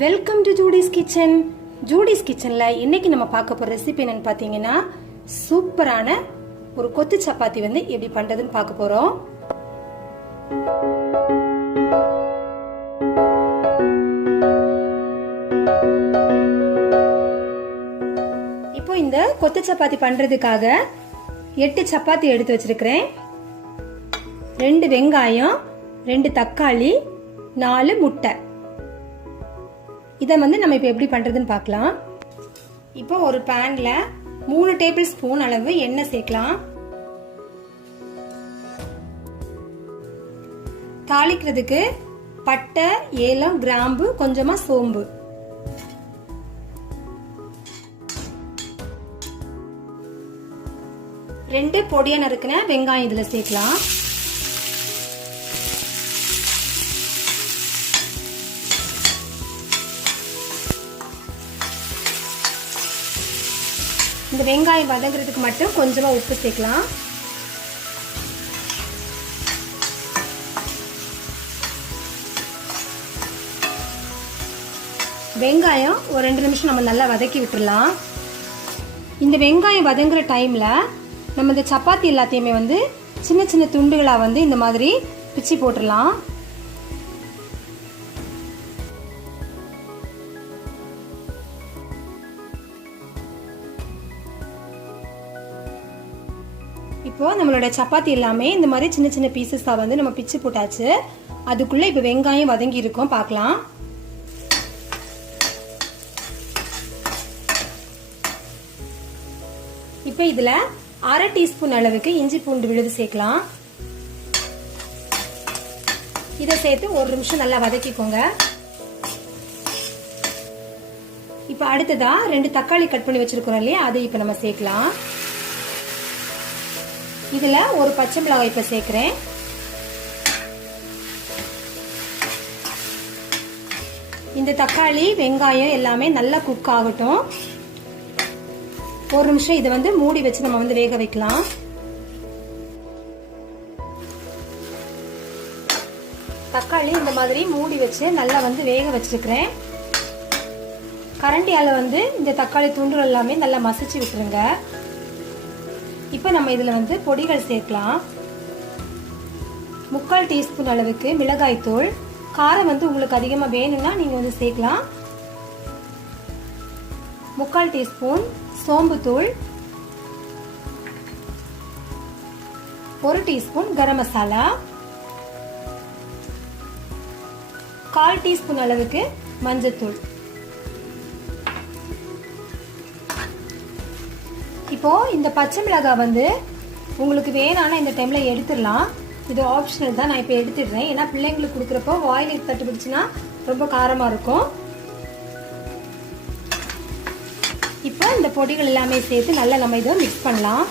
Welcome to Judy's kitchen. Judy's கிச்சன்ல இன்னைக்கு நம்ம பார்க்க போற ரெசிபி என்னன்னு பாத்தீங்கன்னா சூப்பரான ஒரு கொத்து சப்பாத்தி வந்து எப்படி பண்றதுன்னு பார்க்க போறோம். இப்போ இந்த கொத்து சப்பாத்தி பண்றதுக்காக 8 சப்பாத்தி எடுத்து வச்சிருக்கிறேன். 2 வெங்காயம், 2 தக்காளி, 4 முட்டை. இதை வந்து நம்ம இப்போ எப்படி பண்றதுன்னு பார்க்கலாம். இப்போ ஒரு பேன்ல 3 டேபிள் ஸ்பூன் அளவு எண்ணெய் சேர்க்கலாம். தாளிக்கிறதுக்கு பட்டை, ஏலம், கிராம்பு, கொஞ்சமா சோம்பு. ரெண்டு பொடியா நறுக்கின வெங்காயம் இதுல சேர்க்கலாம். இந்த வெங்காயம் வதங்குறதுக்கு மட்டும் கொஞ்சமா உப்பு சேர்க்கலாம். வெங்காயம் ஒரு 2 நிமிஷம் நம்ம நல்லா வதக்கி விட்டுறலாம். இந்த வெங்காயம் வதங்குற டைம்ல நம்ம இந்த சப்பாத்தி எல்லாத்தையுமே வந்து சின்ன சின்ன துண்டுகளா வந்து இந்த மாதிரி பிச்சு போட்டுடலாம். இப்போ நம்மளோட சப்பாத்தி எல்லாமே இந்த மாதிரி சின்ன சின்ன பீசஸா வந்து நம்ம பிச்சு போட்டாச்சு. அதுக்குள்ள இப்ப வெங்காயம் வதங்கி இருக்கும், பார்க்கலாம். இப்ப இதுல 1/2 டீஸ்பூன் அளவுக்கு இஞ்சி பூண்டு விழுது சேர்க்கலாம். இதை சேர்த்து 1 நிமிஷம் நல்லா வதக்கிக்கோங்க. இப்ப அடுத்ததா 2 தக்காளி கட் பண்ணி வச்சிருக்கோம் இல்லையா, அதை இப்ப நம்ம சேர்க்கலாம். இதுல ஒரு பச்சை மிளகாய் இப்ப சேர்க்கிறேன். இந்த தக்காளி வெங்காயம் எல்லாமே நல்லா குக் ஆகட்டும். 1 நிமிஷம் இதை வந்து மூடி வச்சு நம்ம வந்து வேக வைக்கலாம். தக்காளி இந்த மாதிரி மூடி வச்சு நல்லா வந்து வேக வச்சிருக்கிறேன். கரண்டியால வந்து இந்த தக்காளி துண்டுகள் எல்லாமே நல்லா மசிச்சு விட்டுருங்க. இப்ப நம்ம இதுல வந்து பொடிகள் சேர்க்கலாம். 3/4 டீஸ்பூன் அளவுக்கு மிளகாய் தூள். காரம் வந்து உங்களுக்கு அதிகமா வேணும்னா நீங்க வந்து சேர்க்கலாம். 3/4 டீஸ்பூன் சோம்பு தூள். 1 டீஸ்பூன் கரம் மசாலா. 1/4 டீஸ்பூன் அளவுக்கு மஞ்சத்தூள். இப்போ இந்த பச்சை மிளகாய் வந்து உங்களுக்கு வேணாம்னா இந்த டைம்ல எடுத்துடலாம். இது ஆப்ஷனல் தான், நான் இப்போ எடுத்துடுறேன். ஏன்னா பிள்ளைங்களுக்கு கொடுக்குறப்போ வாயில தட்டு பிடிச்சுன்னா ரொம்ப காரமா இருக்கும். இப்போ இந்த பொடிகள் எல்லாமே சேர்த்து நல்லா நம்ம இதை மிக்ஸ் பண்ணலாம்.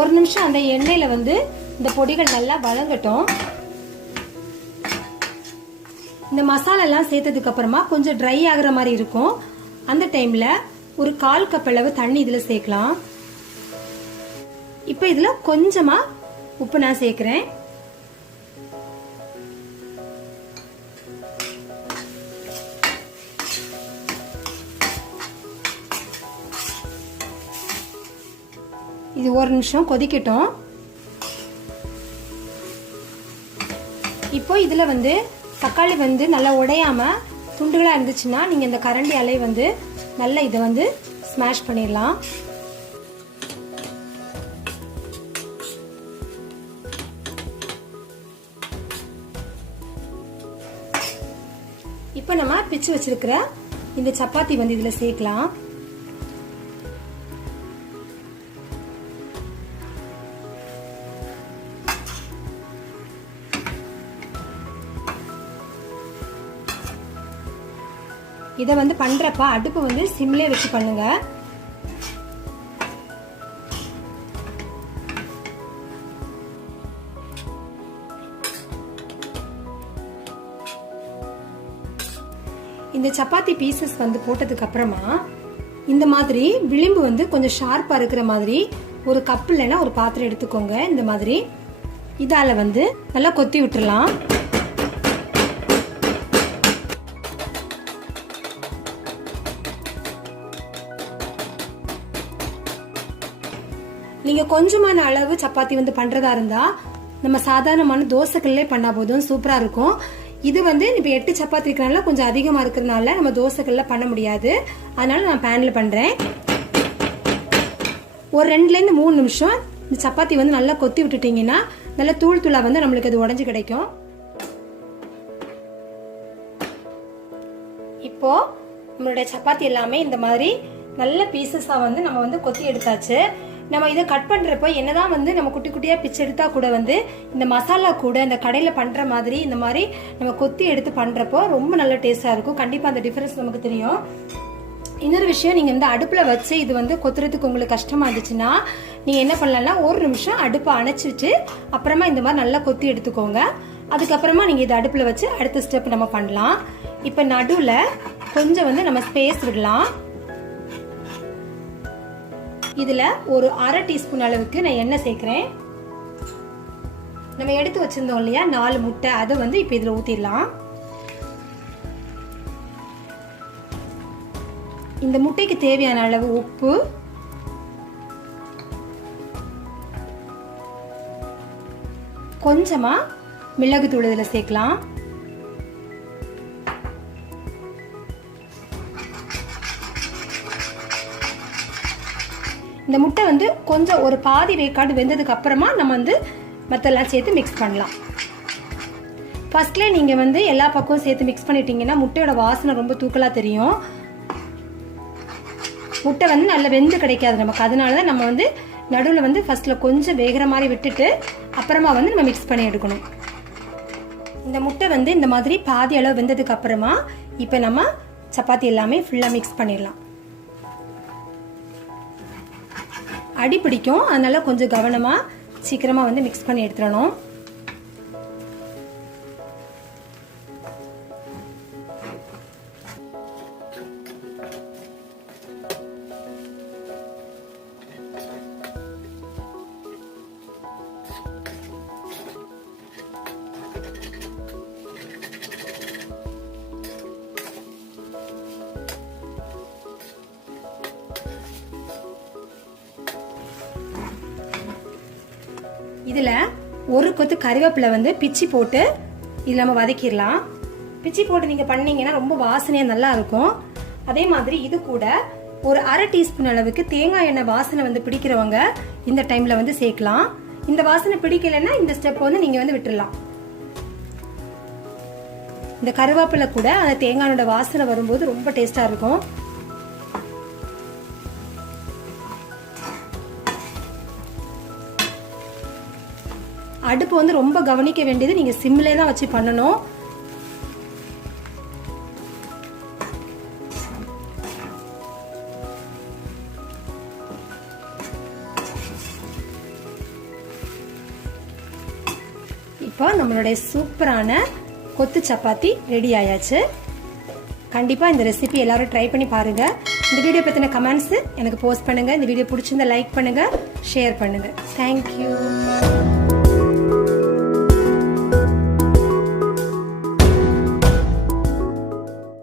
ஒரு நிமிஷம் அந்த எண்ணெயில வந்து இந்த பொடிகள் நல்லா வதங்கட்டும். இந்த மசாலா எல்லாம் சேர்த்ததுக்கு அப்புறமா கொஞ்சம் ட்ரை ஆகுற மாதிரி இருக்கும். அந்த டைம்ல ஒரு 1/4 கப் அளவு தண்ணி இதுல சேர்க்கலாம். இப்ப இதுல கொஞ்சமா உப்பு நான் சேர்க்கிறேன். இது 1 நிமிஷம் கொதிக்கட்டும். இப்போ இதுல வந்து தக்காளி வந்து நல்லா உடையாம துண்டுகளா இருந்துச்சுன்னா நீங்க இந்த கரண்டி அலை வந்து நல்லா இதை வந்து ஸ்மாஷ் பண்ணிடலாம். இப்போ நம்ம பிச்சு வச்சிருக்கிற இந்த சப்பாத்தி வந்து இதுல சேர்க்கலாம். இதை வந்து பண்றப்ப அடுப்பு வந்து சிம்லே வச்சு பண்ணுங்க. இந்த சப்பாத்தி பீசஸ் வந்து போட்டதுக்கு அப்புறமா இந்த மாதிரி விளிம்பு வந்து கொஞ்சம் ஷார்ப்பா இருக்கிற மாதிரி ஒரு கப் இல்லைன்னா ஒரு பாத்திரம் எடுத்துக்கோங்க. இந்த மாதிரி இதால வந்து நல்லா கொத்தி விட்டுறலாம். நீங்க கொஞ்சமான அளவு சப்பாத்தி வந்து பண்றதா இருந்தா நம்ம சாதாரணமான தோசைக்கல்லே பண்ணா போதும், சூப்பரா இருக்கும். இது வந்து இப்ப 8 சப்பாத்தி இருக்கிறனால கொஞ்சம் அதிகமா இருக்கிறதுனால நம்ம தோசைக்கல்ல பண்ண முடியாது, அதனால நான் பேன்ல பண்றேன். ஒரு 2ல இருந்து 3 நிமிஷம் இந்த சப்பாத்தி வந்து நல்லா கொத்தி விட்டுட்டீங்கன்னா நல்லா தூள் தூளா வந்து நம்மளுக்கு அது உடைஞ்சு கிடைக்கும். இப்போ நம்மளுடைய சப்பாத்தி எல்லாமே இந்த மாதிரி நல்ல பீசஸா வந்து நம்ம வந்து கொத்தி எடுத்தாச்சு. நம்ம இதை கட் பண்றப்போ என்னதான் வந்து நம்ம குட்டி குட்டியா பிச்சு எடுத்தா கூட வந்து இந்த மசாலா கூட இந்த கடையில பண்ற மாதிரி இந்த மாதிரி நம்ம கொத்தி எடுத்து பண்றப்போ ரொம்ப நல்ல டேஸ்டா இருக்கும். கண்டிப்பா அந்த டிஃபரன்ஸ் நமக்கு தெரியும். இன்னொரு விஷயம், நீங்க இந்த அடுப்புல வச்சு இது வந்து கொத்துறதுக்கு உங்களுக்கு கஷ்டமா இருந்துச்சுன்னா நீங்க என்ன பண்ணலாம்னா 1 நிமிஷம் அடுப்பை அணைச்சிட்டு அப்புறமா இந்த மாதிரி நல்லா கொத்தி எடுத்துக்கோங்க. அதுக்கப்புறமா நீங்க இதை அடுப்புல வச்சு அடுத்த ஸ்டெப் நம்ம பண்ணலாம். இப்ப நடுவுல கொஞ்சம் வந்து நம்ம ஸ்பேஸ் விடலாம். இதுல ஒரு 1/2 டீஸ்பூன் அளவுக்கு நான் எண்ணெய் சேர்க்கிறேன். நம்ம எடுத்து வச்சிருந்தோம் இல்லையா 4 முட்டை, அதை வந்து இப்ப இதுல ஊத்திடலாம். இந்த முட்டைக்கு தேவையான அளவு உப்பு, கொஞ்சமா மிளகுத்தூள் இதுல சேர்க்கலாம். இந்த முட்டை வந்து கொஞ்சம் ஒரு பாதி வேக்காடு வெந்ததுக்கு அப்புறமா நம்ம வந்து மத்தெல்லாம் சேர்த்து மிக்ஸ் பண்ணலாம். ஃபர்ஸ்ட்ல நீங்க வந்து எல்லா பக்கமும் சேர்த்து மிக்ஸ் பண்ணிட்டீங்கன்னா முட்டையோட வாசனை ரொம்ப தூக்கலா தெரியும். முட்டை வந்து நல்லா வெந்து கிடைக்காது நமக்கு, அதனால தான் நம்ம வந்து நடுவில் வந்து ஃபர்ஸ்ட்ல கொஞ்சம் வேகிற மாதிரி விட்டுட்டு அப்புறமா வந்து நம்ம மிக்ஸ் பண்ணி எடுக்கணும். இந்த முட்டை வந்து இந்த மாதிரி பாதி அளவு வெந்ததுக்கு அப்புறமா இப்போ நம்ம சப்பாத்தி எல்லாமே ஃபுல்லாக மிக்ஸ் பண்ணிடலாம். அடி பிடிக்கும், அதனால கொஞ்சம் கவனமா சீக்கிரமா வந்து மிக்ஸ் பண்ணி எடுத்துடணும். இதுல ஒரு கொத்து கறிவேப்பிலை வந்து பிச்சி போட்டு இதுல நம்ம வதக்கிடலாம். பிச்சி போட்டு நீங்க பண்ணீங்கன்னா ரொம்ப வாசனையா நல்லா இருக்கும். அதே மாதிரி இது கூட ஒரு 1/2 டீஸ்பூன் அளவுக்கு தேங்காய் எண்ணெய் வாசனை வந்து பிடிக்கிறவங்க இந்த டைம்ல வந்து சேர்க்கலாம். இந்த வாசனை பிடிக்கலன்னா இந்த ஸ்டெப் வந்து நீங்க வந்து விட்டுடலாம். இந்த கறிவேப்பிலை கூட அந்த தேங்காயோட வாசனை வரும்போது ரொம்ப டேஸ்டா இருக்கும். அடுப்பு வந்து ரொம்ப கவனிக்க வேண்டியது, நீங்க சிம்லே தான் வச்சு பண்ணணும். இப்போ நம்மளுடைய சூப்பரான கொத்து சப்பாத்தி ரெடி ஆயாச்சு. கண்டிப்பா இந்த ரெசிபி எல்லாரும் ட்ரை பண்ணி பாருங்க. இந்த வீடியோ பத்தின கமெண்ட்ஸ் எனக்கு போஸ்ட் பண்ணுங்க. இந்த வீடியோ பிடிச்சிருந்தா லைக் பண்ணுங்க, ஷேர் பண்ணுங்க. தேங்க்யூ.